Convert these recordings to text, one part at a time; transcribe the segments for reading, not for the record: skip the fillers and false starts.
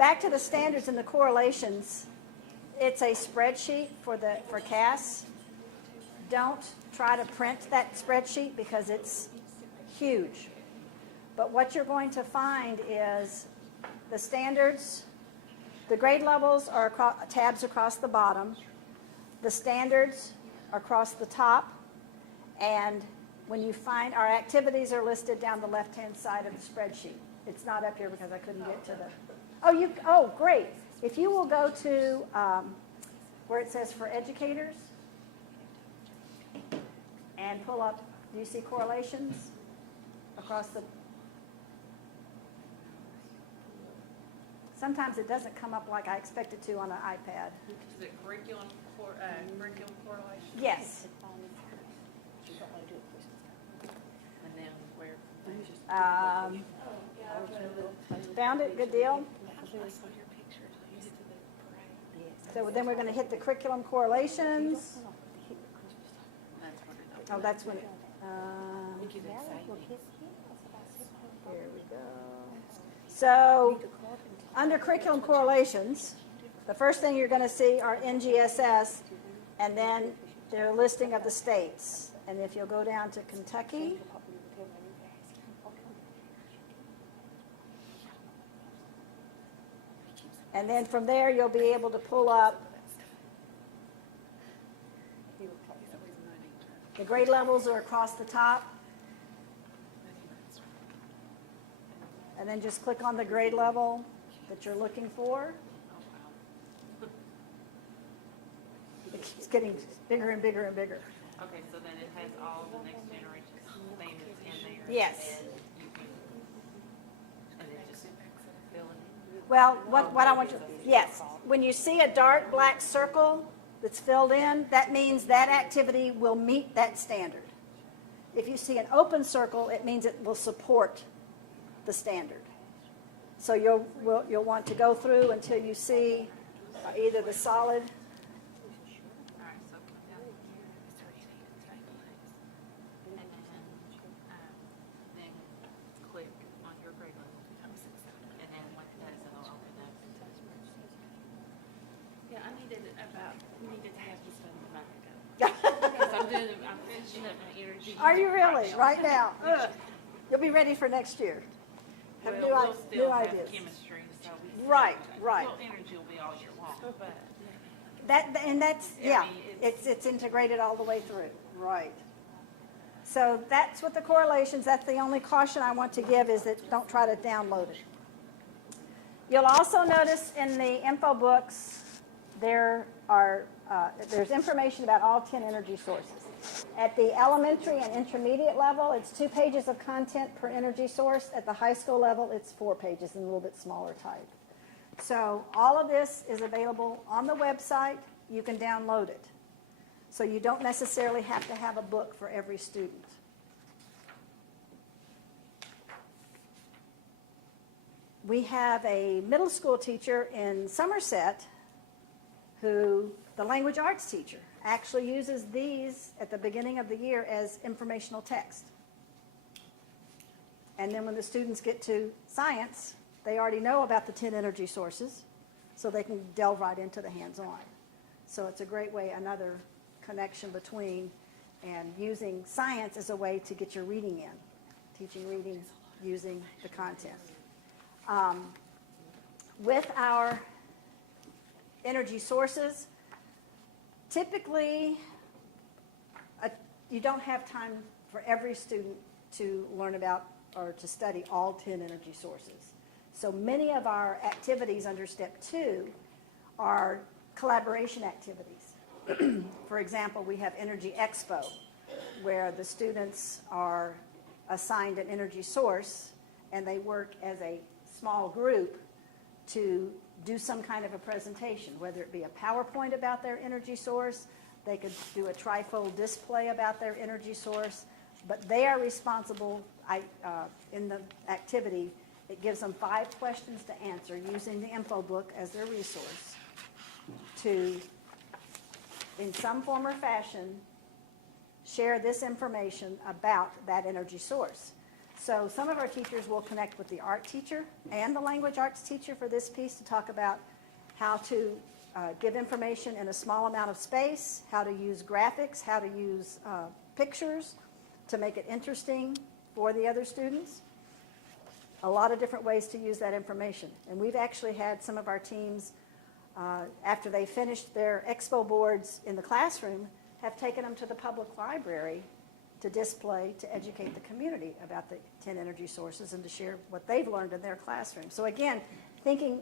back to the standards and the correlations, it's a spreadsheet for CAS. Don't try to print that spreadsheet because it's huge. But what you're going to find is the standards, the grade levels are tabs across the bottom, the standards are across the top, and when you find our activities are listed down the left-hand side of the spreadsheet. It's not up here because I couldn't get to the, oh, great. If you will go to where it says for educators and pull up, do you see correlations across the, sometimes it doesn't come up like I expect it to on an iPad. Is it curriculum correlation? Yes. And then where? Found it, good deal. So then we're going to hit the curriculum correlations. Oh, that's when it, here we go. So under curriculum correlations, the first thing you're going to see are NGSS, and then their listing of the states. And if you'll go down to Kentucky, and then from there you'll be able to pull up the grade levels are across the top. And then just click on the grade level that you're looking for. It's getting bigger and bigger and bigger. Okay, so then it has all the next generation standards in there. Yes. And it just fill it in. Well, what I want you, yes. When you see a dark black circle that's filled in, that means that activity will meet that standard. If you see an open circle, it means it will support the standard. So you'll want to go through until you see either the solid. All right, so come down here. And then click on your grade level. And then when that is, it'll open up into the spreadsheet. Yeah, we needed to have this done a month ago. Because I'm finishing up my energy. Are you really? Right now? You'll be ready for next year. Have We'll still new have ideas. chemistry, so we Right. Well, energy will be all year long, but That's I mean, it's integrated all the way through. Right. So that's what the correlations. That's the only caution I want to give is that don't try to download it. You'll also notice in the info books there's information about all 10 energy sources. At the elementary and intermediate level, it's 2 pages of content per energy source. At the high school level, it's 4 pages in a little bit smaller type. So all of this is available on the website. You can download it. So you don't necessarily have to have a book for every student. We have a middle school teacher in Somerset who, the language arts teacher, actually uses these at the beginning of the year as informational text. And then when the students get to science, they already know about the 10 energy sources, so they can delve right into the hands-on. So it's a great way, another connection between and using science as a way to get your reading in, teaching reading using the content. With our energy sources, typically you don't have time for every student to learn about or to study all 10 energy sources. So many of our activities under step 2 are collaboration activities. For example, we have Energy Expo, where the students are assigned an energy source and they work as a small group to do some kind of a presentation, whether it be a PowerPoint about their energy source, they could do a trifold display about their energy source, but they are responsible in the activity. It gives them 5 questions to answer using the info book as their resource to, in some form or fashion, share this information about that energy source. So some of our teachers will connect with the art teacher and the language arts teacher for this piece to talk about how to give information in a small amount of space, how to use graphics, how to use pictures to make it interesting for the other students. A lot of different ways to use that information. And we've actually had some of our teams, after they finished their expo boards in the classroom, have taken them to the public library to display, to educate the community about the 10 energy sources and to share what they've learned in their classroom. So again, thinking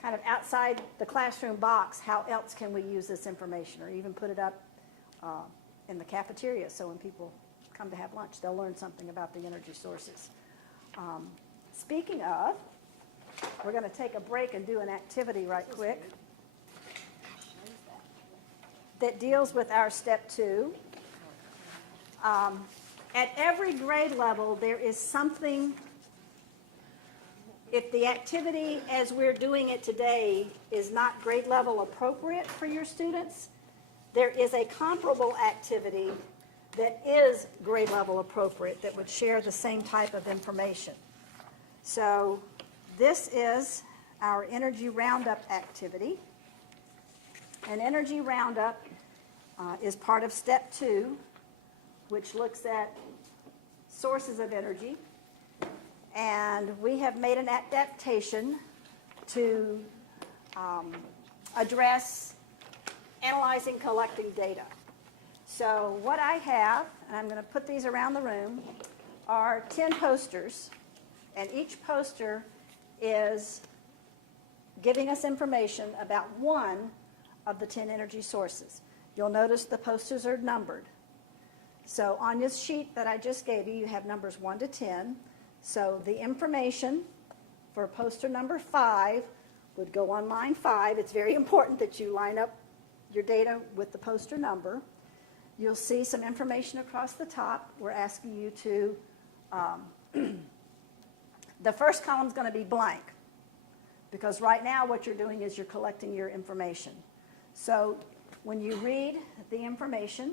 kind of outside the classroom box, how else can we use this information, or even put it up in the cafeteria so when people come to have lunch, they'll learn something about the energy sources. Speaking of, we're going to take a break and do an activity right quick that deals with our step 2. At every grade level, there is something, if the activity as we're doing it today is not grade level appropriate for your students, there is a comparable activity that is grade level appropriate that would share the same type of information. So this is our energy roundup activity. An energy roundup is part of step 2, which looks at sources of energy. And we have made an adaptation to address analyzing, collecting data. So what I have, and I'm going to put these around the room, are 10 posters. And each poster is giving us information about one of the 10 energy sources. You'll notice the posters are numbered. So on this sheet that I just gave you, you have numbers 1 to 10. So the information for poster number 5 would go on line 5. It's very important that you line up your data with the poster number. You'll see some information across the top. We're asking you to, the first column is going to be blank, because right now what you're doing is you're collecting your information. So when you read the information,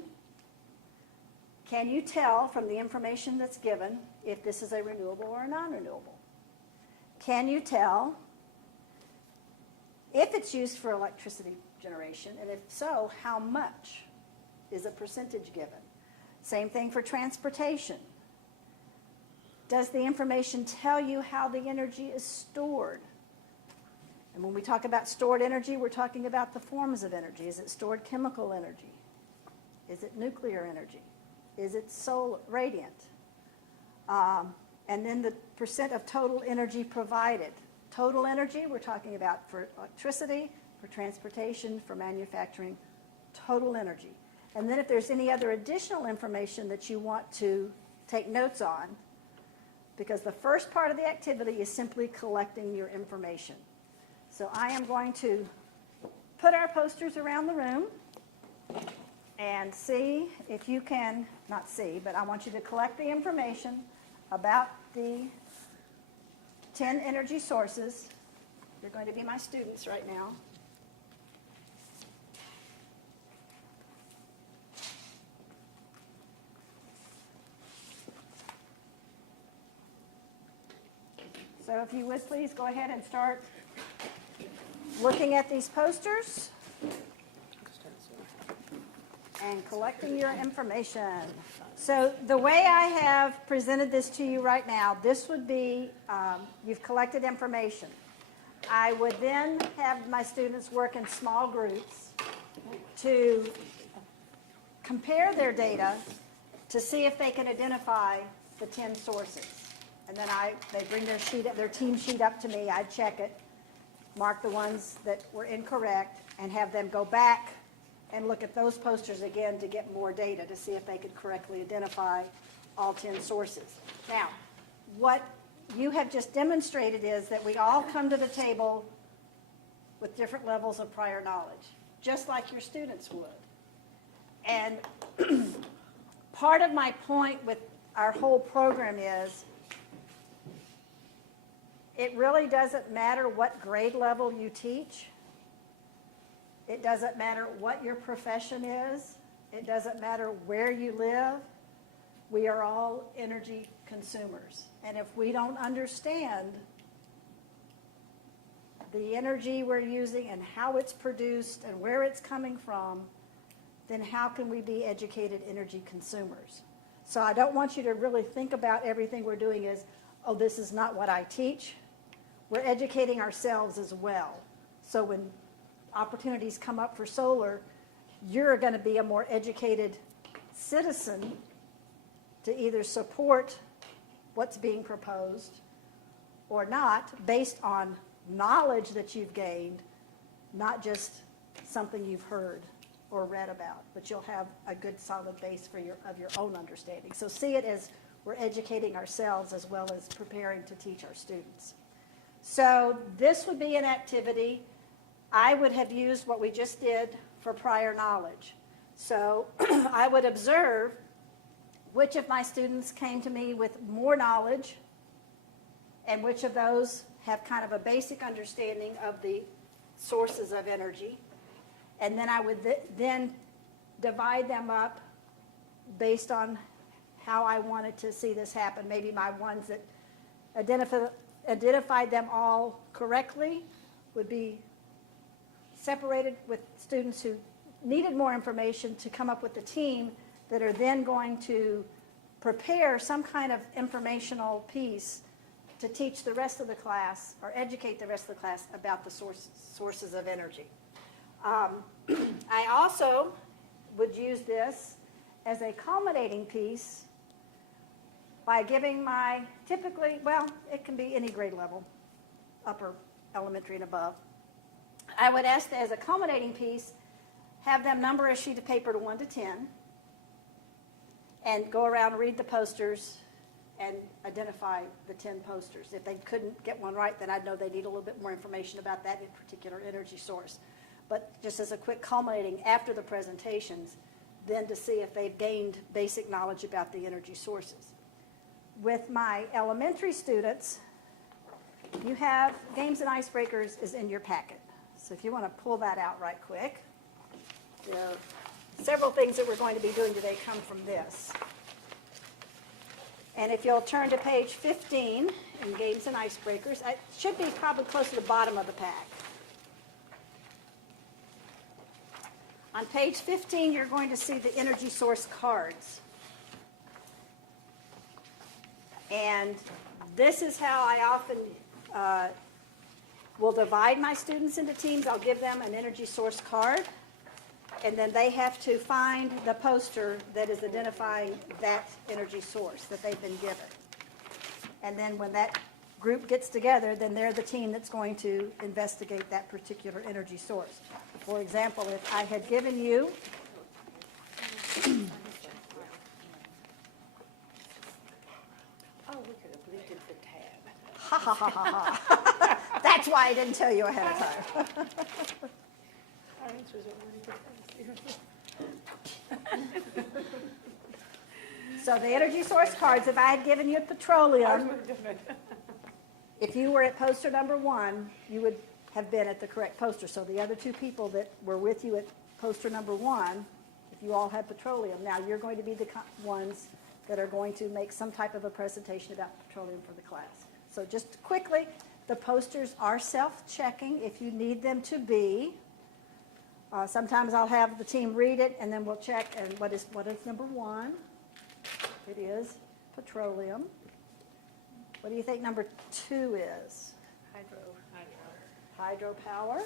can you tell from the information that's given if this is a renewable or a non-renewable? Can you tell if it's used for electricity generation, and if so, how much is a percentage given? Same thing for transportation. Does the information tell you how the energy is stored? And when we talk about stored energy, we're talking about the forms of energy. Is it stored chemical energy? Is it nuclear energy? Is it solar, radiant? And then the percent of total energy provided. Total energy, we're talking about for electricity, for transportation, for manufacturing, total energy. And then if there's any other additional information that you want to take notes on, because the first part of the activity is simply collecting your information. So I am going to put our posters around the room and see if you can, not see, but I want you to collect the information about the 10 energy sources. You're going to be my students right now. So if you would please go ahead and start looking at these posters and collecting your information. So the way I have presented this to you right now, this would be, you've collected information. I would then have my students work in small groups to compare their data to see if they can identify the 10 sources. And then they bring their team sheet up to me, I check it, mark the ones that were incorrect, and have them go back and look at those posters again to get more data to see if they could correctly identify all 10 sources. Now, what you have just demonstrated is that we all come to the table with different levels of prior knowledge, just like your students would. And part of my point with our whole program is it really doesn't matter what grade level you teach. It doesn't matter what your profession is. It doesn't matter where you live. We are all energy consumers. And if we don't understand the energy we're using and how it's produced and where it's coming from, then how can we be educated energy consumers? So I don't want you to really think about everything we're doing as, oh, this is not what I teach. We're educating ourselves as well. So when opportunities come up for solar, you're going to be a more educated citizen to either support what's being proposed or not, based on knowledge that you've gained, not just something you've heard or read about, but you'll have a good solid base for your own understanding. So see it as we're educating ourselves as well as preparing to teach our students. So this would be an activity. I would have used what we just did for prior knowledge. So I would observe which of my students came to me with more knowledge and which of those have kind of a basic understanding of the sources of energy. And then I would then divide them up based on how I wanted to see this happen. Maybe my ones that identified them all correctly would be separated with students who needed more information to come up with a team that are then going to prepare some kind of informational piece to teach the rest of the class or educate the rest of the class about the sources of energy. I also would use this as a culminating piece by giving my typically, well, it can be any grade level, upper elementary and above. I would ask that as a culminating piece, have them number a sheet of paper to 1 to 10 and go around and read the posters and identify the 10 posters. If they couldn't get one right, then I'd know they need a little bit more information about that particular energy source. But just as a quick culminating after the presentations, then to see if they've gained basic knowledge about the energy sources. With my elementary students, you have Games and Icebreakers is in your packet. So if you want to pull that out right quick, there are several things that we're going to be doing today come from this. And if you'll turn to page 15 in Games and Icebreakers, it should be probably close to the bottom of the pack. On page 15, you're going to see the energy source cards. And this is how I often will divide my students into teams. I'll give them an energy source card, and then they have to find the poster that is identifying that energy source that they've been given. And then when that group gets together, then they're the team that's going to investigate that particular energy source. For example, if I had given you ha ha ha ha ha. That's why I didn't tell you ahead of time. So the energy source cards, if I had given you petroleum, if you were at poster number 1, you would have been at the correct poster. So the other 2 people that were with you at poster number 1, if you all had petroleum, now you're going to be the ones that are going to make some type of a presentation about petroleum for the class. So just quickly, the posters are self-checking if you need them to be. Sometimes I'll have the team read it, and then we'll check. And what is number 1? It is petroleum. What do you think number 2 is? Hydropower.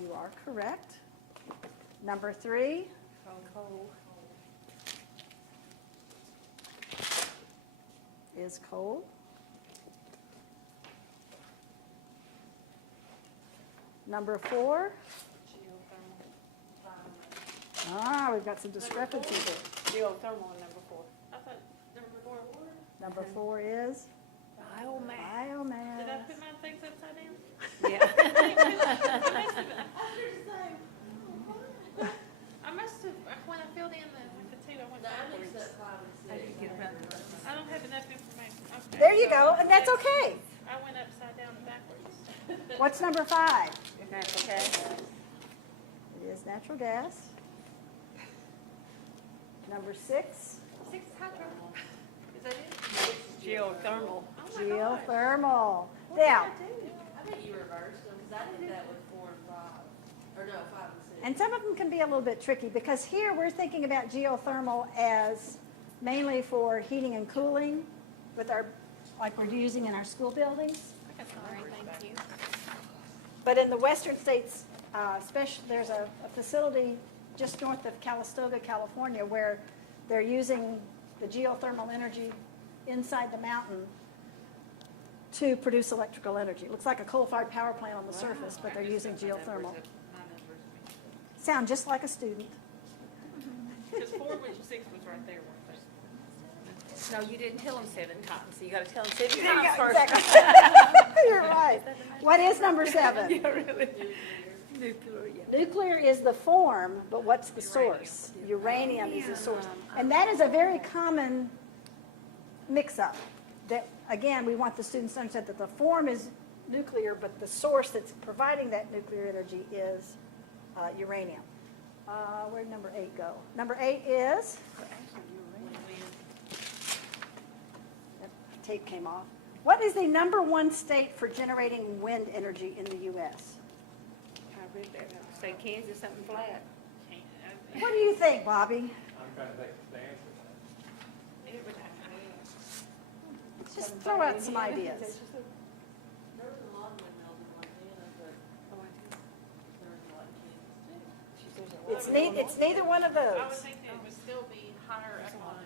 You are correct. Number 3? Coal. Is coal. Number 4? Ah, we've got some discrepancies here. Geothermal in number 4. I thought number 4 water. Number 4 is? Biomass. Biomass. Did I put my things upside down? Yeah. I must have, when I filled in the 2, I went backwards. I don't have enough information. Okay. There you go, and that's okay. I went upside down and backwards. What's number 5? Natural gas. It is natural gas. Number 6, 6 is hydrothermal. Is that it? Geothermal. Oh my gosh. geothermal. What did Now, I do? I think you reversed them, because I did that with 4 and 5, or no, 5 and 6. and some of them can be a little bit tricky because here we're thinking about geothermal as mainly for heating and cooling with our, like we're using in our school buildings. I got some numbers back. Thank you. But in the western states, especially, there's a facility just north of Calistoga, California, where they're using the geothermal energy inside the mountain to produce electrical energy. It looks like a coal-fired power plant on the surface, but they're using geothermal. My numbers. Sound just like a student. Because 4 was 6 was right there, weren't No, you didn't tell them 7 times, so you gotta tell them 7 There you times go, first. exactly. You're right. What is number 7? Yeah, really. Nuclear, yeah. Nuclear is the form, but what's the source? Uranium is the source. And that is a very common mix-up. That, again, we want the students to understand that the form is nuclear, but the source that's providing that nuclear energy is uranium. Where'd number 8 go? Number 8 is, that tape came off. What is the number 1 state for generating wind energy in the U.S.? I read that, say Kansas, something flat. we? What do you think, Bobby? I'm trying to think of the answer. It would have to be. Just throw out some ideas. There was a lot of windmills in Montana, but there was a lot of kids too. It's neither one of I would those. think that it would still be higher up on,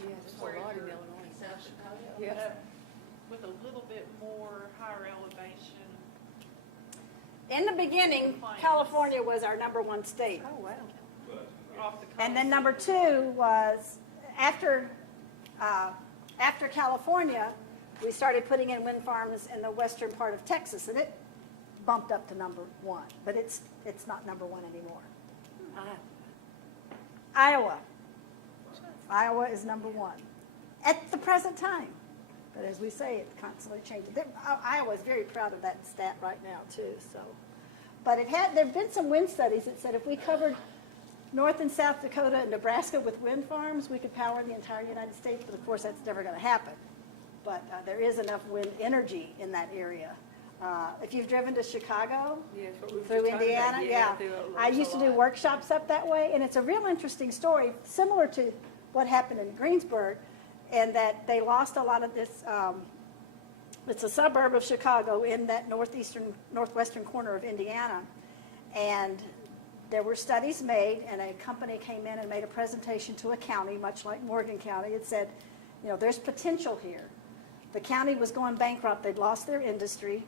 Yeah, there's Where a lot in you're- Illinois. South Chicago. Yeah. with a little bit more higher elevation. In the beginning, California was our number 1 state. Oh, wow. Off the coast. And then number 2 was, after California, we started putting in wind farms in the western part of Texas, and it bumped up to number 1. But it's not number 1 anymore. Iowa. Iowa is number 1 at the present time. But as we say, it constantly changes. Iowa is very proud of that stat right now too. So, but there have been some wind studies that said if we covered North and South Dakota and Nebraska with wind farms, we could power the entire United States. But of course, that's never going to happen. But there is enough wind energy in that area. If you've driven to Chicago, Yeah, that's what we were through just talking about. Indiana, yeah. through I used to do workshops up that way, and it's a real interesting story, similar to what happened in Greensburg, and that they lost a lot of this. It's a suburb of Chicago in that northwestern corner of Indiana, and there were studies made, and a company came in and made a presentation to a county, much like Morgan County. It said, there's potential here. The county was going bankrupt. They'd lost their industry.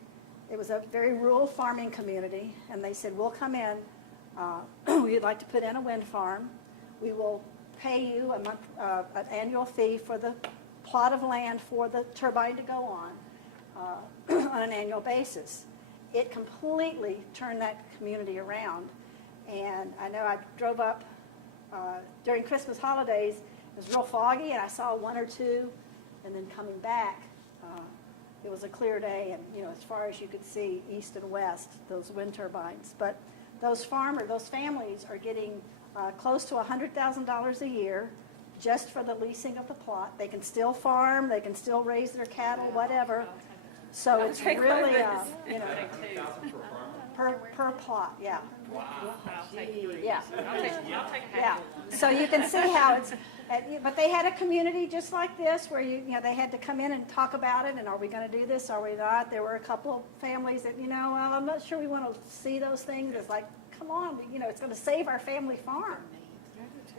It was a very rural farming community, and they said, we'll come in. We'd like to put in a wind farm. We will pay you an annual fee for the plot of land for the turbine to go on an annual basis. It completely turned that community around. And I know I drove up during Christmas holidays. It was real foggy, and I saw 1 or 2, and then coming back, it was a clear day, and as far as you could see, east and west, those wind turbines. But those families are getting close to $100,000 a year just for the leasing of the plot. They can still farm, they can still raise their cattle, whatever. So it's really, per plot, yeah. I'll take 3. Yeah. I'll take Yeah, half. so you can see how it's, but they had a community just like this where they had to come in and talk about it, and are we going to do this, are we not? There were a couple of families that, well, I'm not sure we want to see those things. It's like, come on, it's going to save our family farm.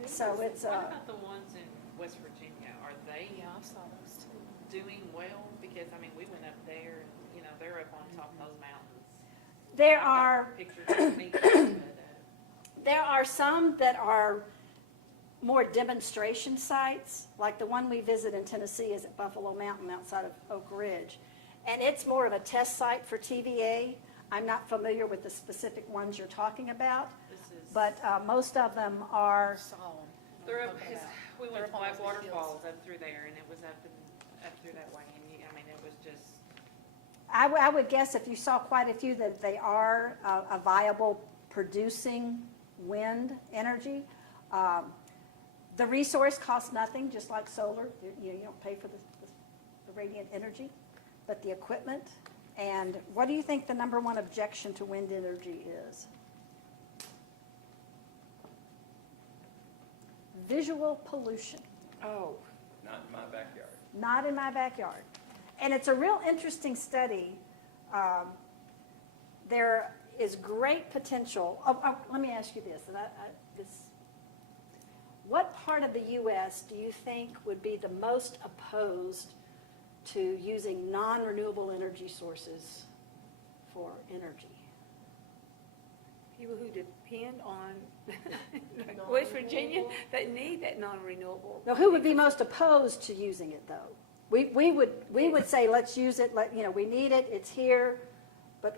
So it's, What about the ones in West Virginia? Are they Yeah, I saw those too. doing well? Because, we went up there, and, they're up on top of those mountains. there I've got are, pictures of me, but, there are some that are more demonstration sites, like the one we visit in Tennessee is at Buffalo Mountain outside of Oak Ridge. And it's more of a test site for TVA. I'm not familiar with the specific ones you're talking about, this is. but most of them are, They're up, we went to They're up on Black those Water hills. Falls up through there, and it was up through that way, and it was just, I would guess if you saw quite a few that they are a viable producing wind energy. The resource costs nothing, just like solar. You don't pay for the radiant energy, but the equipment. And what do you think the number one objection to wind energy is? Visual pollution. Oh, Not in my backyard. Not in my backyard. And it's a real interesting study. There is great potential. Let me ask you this. What part of the U.S. do you think would be the most opposed to using non-renewable energy sources for energy? people who depend on like West Virginia that need that non-renewable. Now, who would be most opposed to using it, though? We would say, let's use it, we need it, it's here, but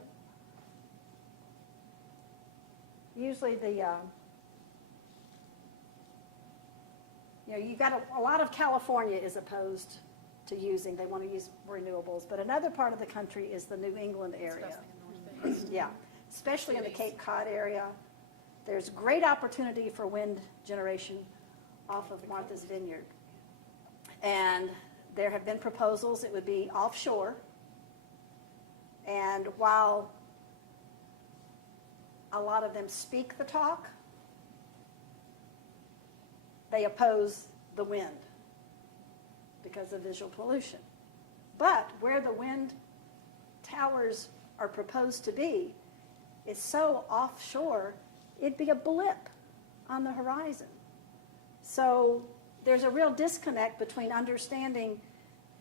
usually you've got a lot of California is opposed to using, they want to use renewables, but another part of the country is the New England area. Yeah, especially in the Cape Cod area. There's great opportunity for wind generation off of Martha's Vineyard. And there have been proposals, it would be offshore. And while a lot of them speak the talk, they oppose the wind because of visual pollution. But where the wind towers are proposed to be is so offshore, it'd be a blip on the horizon. So there's a real disconnect between understanding,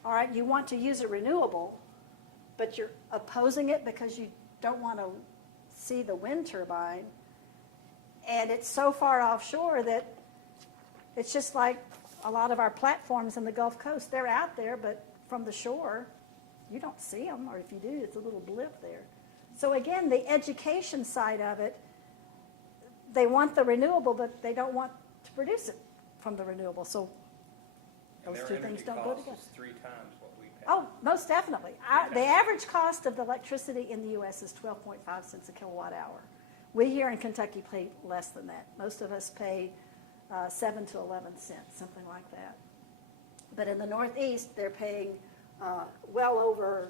all right, you want to use a renewable, but you're opposing it because you don't want to see the wind turbine. And it's so far offshore that it's just like a lot of our platforms in the Gulf Coast. They're out there, but from the shore, you don't see them, or if you do, it's a little blip there. So again, the education side of it, they want the renewable, but they don't want to produce it from the renewable. So those two things don't go together. Their energy cost is 3 times what we pay. Oh, most definitely. The average cost of the electricity in the U.S. is 12.5 cents a kilowatt hour. We here in Kentucky pay less than that. Most of us pay 7 to 11 cents, something like that. But in the Northeast, they're paying well over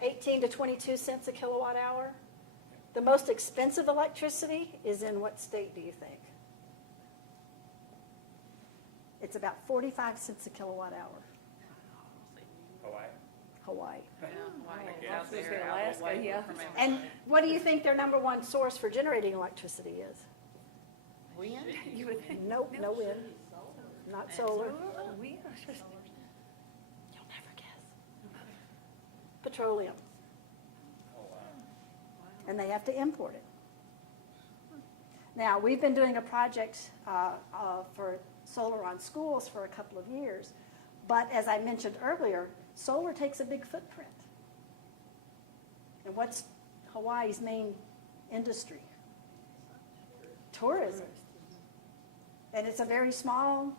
18 to 22 cents a kilowatt hour. The most expensive electricity is in what state do you think? It's about 45 cents a kilowatt hour. Hawaii. Hawaii. Yeah, Hawaii, Yeah. out there, Alaska, out the way yeah. from And everybody. what do you think their number one source for generating electricity is? Wind? You would think. Nope, no wind, not solar. We You'll never guess. Petroleum, Oh, wow. and they have to import it. Now, we've been doing a project for solar on schools for a couple of years, but as I mentioned earlier, solar takes a big footprint. And what's Hawaii's main industry? Tourism. And it's a very small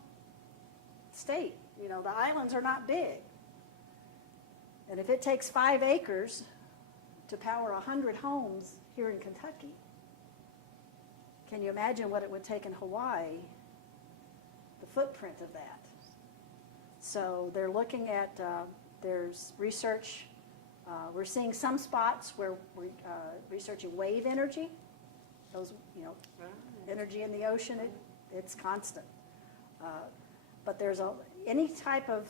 state. You know, the islands are not big. And if it takes 5 acres to power 100 homes here in Kentucky, can you imagine what it would take in Hawaii, the footprint of that? So they're looking at, there's research, we're seeing some spots where we're researching wave energy. Those, energy in the ocean, it's constant. But there's any type of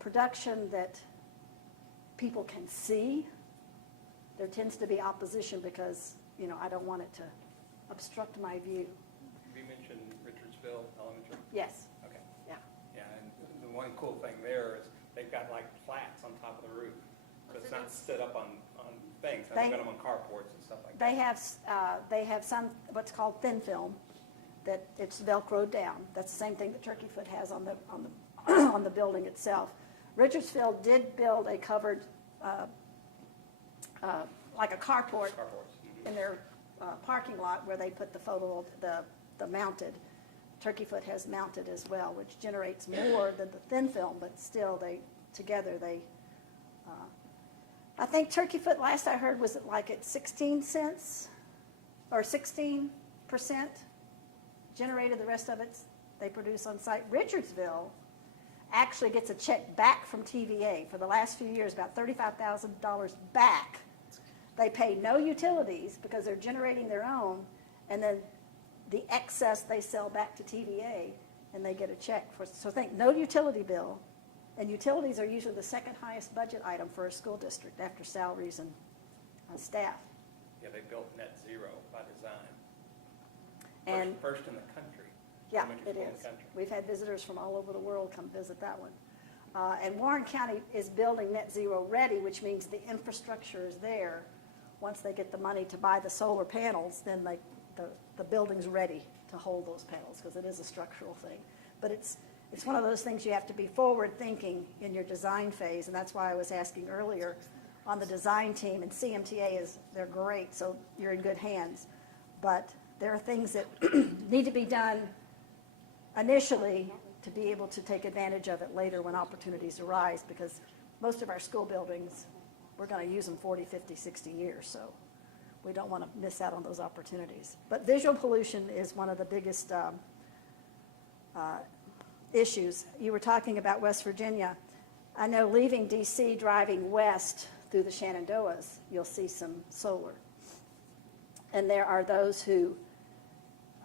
production that people can see, there tends to be opposition because, I don't want it to obstruct my view. You mentioned Richardsville Elementary? Yes, Okay. yeah. Yeah, and the one cool thing there is they've got like plats on top of the roof. So it's not stood up on things. They've got them on carports and stuff like that. They have some, what's called thin film, that it's Velcroed down. That's the same thing that Turkey Foot has on the on the building itself. Richardsville did build a covered, like a carport Carports. Mhm. in their parking lot where they put the mounted. Turkey Foot has mounted as well, which generates more than the thin film, but still together they. I think Turkey Foot, last I heard, was like at 16 cents or 16% generated. The rest of it's they produce on site. Richardsville actually gets a check back from TVA for the last few years, about $35,000 back. They pay no utilities because they're generating their own, and then the excess they sell back to TVA, and they get a check for. So think, no utility bill, and utilities are usually the second highest budget item for a school district after salaries and staff. Yeah, they built net zero by design. And First in the country. yeah, Elementary it school in the is. country. We've had visitors from all over the world come visit that one. And Warren County is building net zero ready, which means the infrastructure is there. Once they get the money to buy the solar panels, then the building's ready to hold those panels, because it is a structural thing. But it's one of those things you have to be forward-thinking in your design phase, and that's why I was asking earlier on the design team, and CMTA they're great, so you're in good hands. But there are things that need to be done initially to be able to take advantage of it later when opportunities arise, because most of our school buildings, we're going to use them 40, 50, 60 years, so we don't want to miss out on those opportunities. But visual pollution is one of the biggest issues. You were talking about West Virginia. I know leaving DC, driving west through the Shenandoahs, you'll see some solar. And there are those who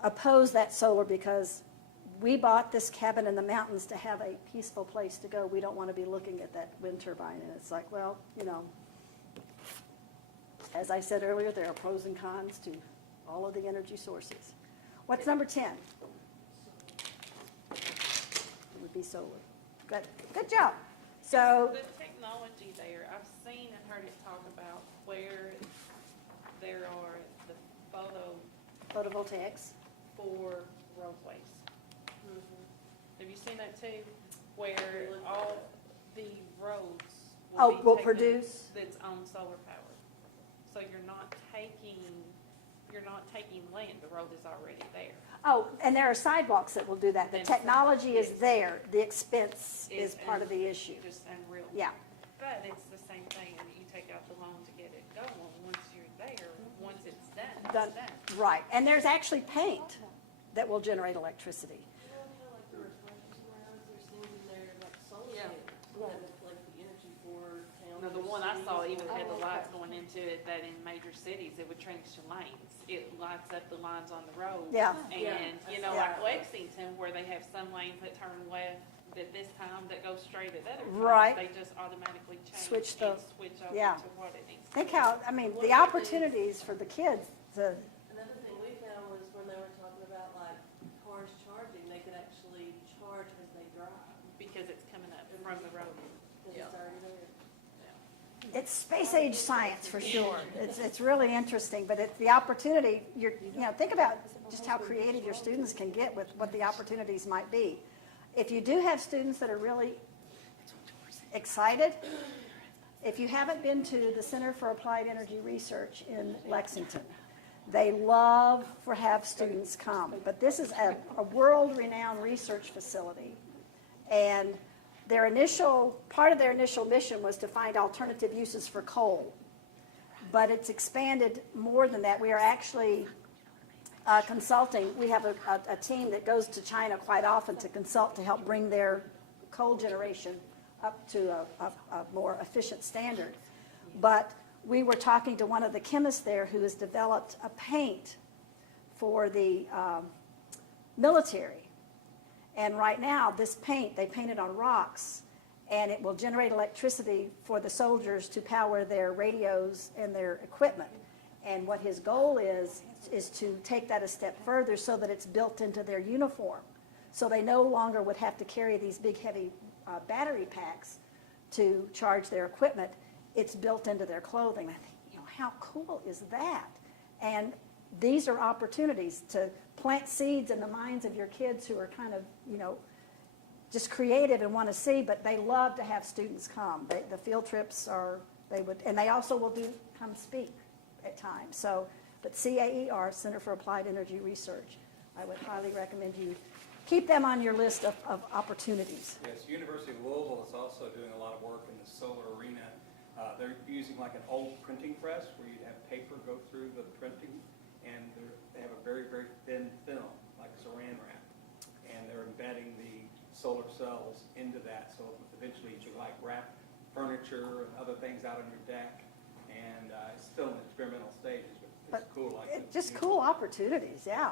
oppose that solar because we bought this cabin in the mountains to have a peaceful place to go. We don't want to be looking at that wind turbine. And it's like, well, you know, as I said earlier, there are pros and cons to all of the energy sources. What's number 10? It would be solar. Good job. So The technology there, I've seen and heard it talk about where there are the photovoltaics. for roadways. Have you seen that too? Where all the roads Will be taken- produce? That's on solar power. So you're not taking land, the road is already there. Oh, and there are sidewalks that will do that. The And technology is yes. there. The expense is Is part of the issue. Just unreal. Yeah. But it's the same thing, and you take out the loan to get it going. Once you're there, once it's done, it's Done. done. Right. And there's actually paint that will generate electricity. You know, kind of like the reflectors around, there's things in there like solar Yeah. panels, that reflect the energy for towns. No, the or one I saw cities. even had the Oh, okay. lights going into it, that in major cities, it would change to lanes. It lights up the lines on the road. Yeah. And, you know, Yeah. like Lexington, where they have some lanes that turn left at this time that go straight at other times. Right. They just automatically change. Switch the- and switch over yeah. to what it needs. Think how, I mean, the opportunities for the kids to, Another thing we found was when they were talking about like cars charging, they could actually charge as they drive, Because it's coming up from the road. because it's already there. it's space age science for sure. It's really interesting, but it's the opportunity, you know, think about just how creative your students can get with what the opportunities might be. If you do have students that are really excited, if you haven't been to the Center for Applied Energy Research in Lexington, they love for have students come. But this is a world-renowned research facility. And part of their initial mission was to find alternative uses for coal. But it's expanded more than that. We are actually consulting. We have a team that goes to China quite often to consult to help bring their coal generation up to a more efficient standard. But we were talking to one of the chemists there who has developed a paint for the military. And right now, this paint, they paint it on rocks, and it will generate electricity for the soldiers to power their radios and their equipment. And what his goal is to take that a step further so that it's built into their uniform. So they no longer would have to carry these big, heavy battery packs to charge their equipment. It's built into their clothing. I think, you know, how cool is that? And these are opportunities to plant seeds in the minds of your kids who are kind of, you know, just creative and want to see, but they love to have students come. The field trips and they also will come speak at times. So, but CAER, Center for Applied Energy Research, I would highly recommend you keep them on your list of opportunities. Yes, University of Louisville is also doing a lot of work in the solar arena. They're using like an old printing press where you have paper go through the printing, and they have a very, very thin film, like saran wrap. And they're embedding the solar cells into that, so eventually you could like wrap furniture and other things out on your deck, and it's still in experimental stages, but it's cool. Like Just cool opportunities, yeah.